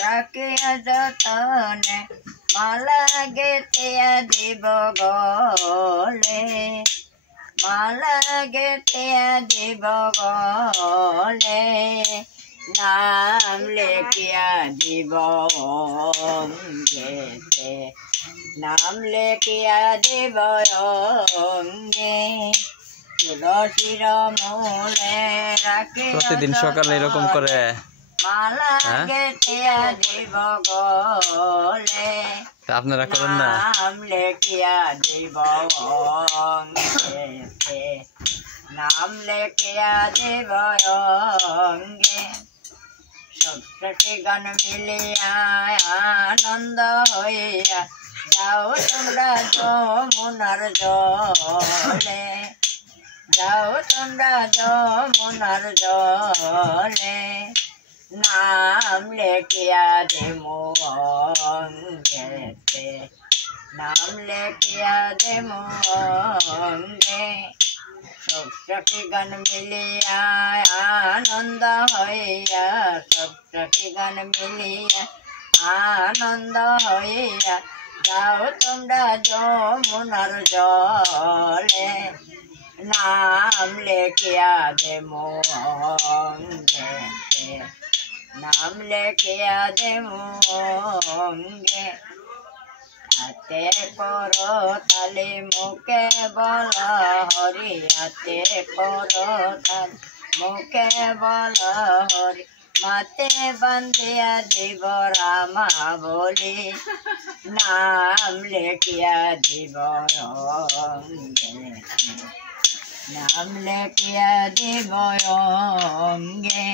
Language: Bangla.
রাখিয়া যতনে মালা গেথিয়া দিব গলে মালা গেথিয়া দিব গলে নাম লেখিয়া দিব অঙ্গেতে নাম লেখিয়া দিব অঙ্গে তুলসীর মূলে রাখিয়া প্রতিদিন সকালে এরকম করে মালা গেথিয়া দিব গলে আপনারা করেন না? নাম লেখিয়া দিব অঙ্গেতে নাম লেখিয়া দিব অঙ্গে সপ্তটি গান মিলিয়া আনন্দ হইয়া যাও তোমরা যমুনার জলে যাও তোমরা যমুনার জলে নাম লেখিয়া দেমো অঙ্গেতে নাম লেখিয়া দেমো অঙ্গে সপ্তটি গান মিলিয়া আনন্দ হইয়া সপ্তটি গান মিলিয়া আনন্দ হইয়া যাও তোমরা যমুনার জলে নাম লেখিয়া দেমো অঙ্গেতে নাম লেখিয়া দেমো অঙ্গে হাতে করো তালি মুখে বল হরি হাতে করো তালি মুখে বল হরি মাতে বান্ধিয়া দিব রামা বলি নাম লেখিয়া দিব অঙ্গে নাম লেখিয়া দিব অঙ্গে।